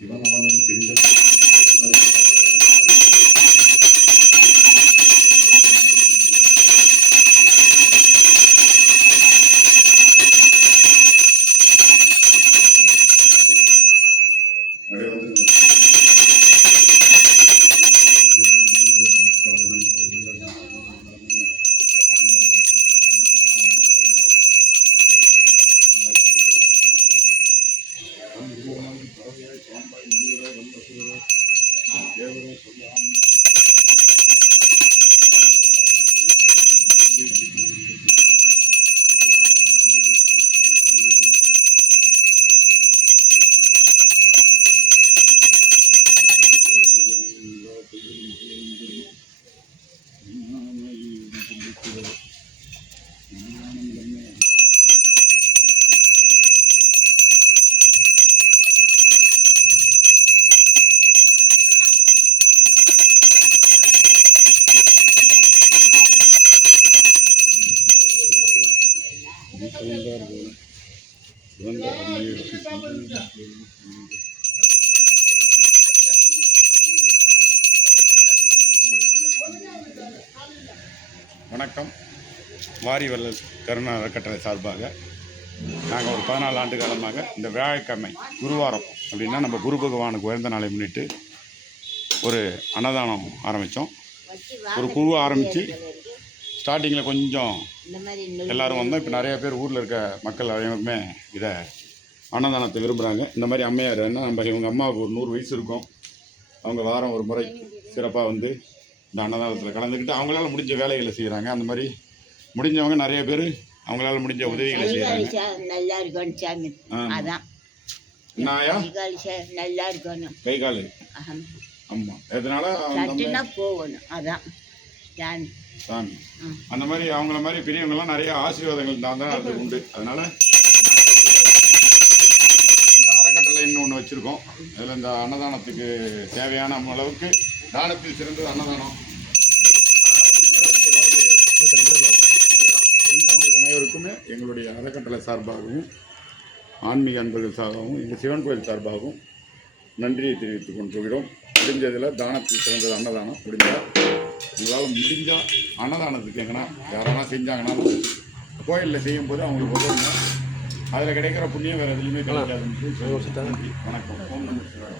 E vai na Thank you. வணக்கம். வாரி வள்ளல் கருணா அறக்கட்டளை சார்பாக நாங்கள் ஒரு பதினாலு ஆண்டு காலமாக இந்த வியாழக்கிழமை குருவாரம் அப்படின்னா நம்ம குரு பகவானுக்கு உயர்ந்த நாளை முன்னிட்டு ஒரு அன்னதானம் ஆரம்பித்தோம். ஒரு குழு ஆரம்பித்து ஸ்டார்டிங்கில் கொஞ்சம் எல்லாரும் வந்தோம். இப்போ நிறைய பேர் ஊரில் இருக்க மக்கள் அனைவருமே இதை அன்னதானத்தை விரும்புகிறாங்க இந்த மாதிரி அம்மையார் என்ன நம்ம இவங்க அம்மாவுக்கு ஒரு நூறு வயசு இருக்கும். அவங்க வாரம் ஒரு முறை சிறப்பாக வந்து இந்த அன்னதானத்தில் கலந்துக்கிட்டு அவங்களால முடிஞ்ச வேலைகளை செய்கிறாங்க அந்த மாதிரி முடிஞ்சவங்க நிறைய பேர் அவங்களால முடிஞ்ச உதவிகளை செய்கிறாங்க நல்லா இருக்கணும் சாமி. அதான். நாயா நல்லா இருக்கணும். கை கால். ஆமாம் சட்டுனா போகணும். அதான். சாமி. அந்த மாதிரி அவங்கள மாதிரி பெரியவங்கெல்லாம் நிறைய ஆசீர்வாதங்கள் தான் தான் அதுக்கு உண்டு. அதனால இந்த ஒன்று வச்சுருக்கோம். அதில் இந்த அன்னதானத்துக்கு தேவையான அளவுக்கு தானத்தில் சிறந்தது அன்னதானம். அனைவருக்குமே எங்களுடைய அறக்கட்டளை சார்பாகவும் ஆன்மீக அன்பர்கள் சார்பாகவும் எங்கள் சிவன் கோயில் சார்பாகவும் நன்றியை தெரிவித்துக் கொண்டிருக்கிறோம் முடிஞ்சதில் தானத்தில் சிறந்தது அன்னதானம். முடிஞ்சால் உங்களால் முடிஞ்சால் அன்னதானத்துக்கு எங்கன்னா யாரெல்லாம் செஞ்சாங்கன்னா கோயிலில் செய்யும்போது அவங்களுக்கு உதவுங்க. அதில் கிடைக்கிற புண்ணியம் வேறு எதுலையுமே கிடைக்காதுன்னு சொல்லி நன்றி வணக்கம். ஓம் நம சிவாய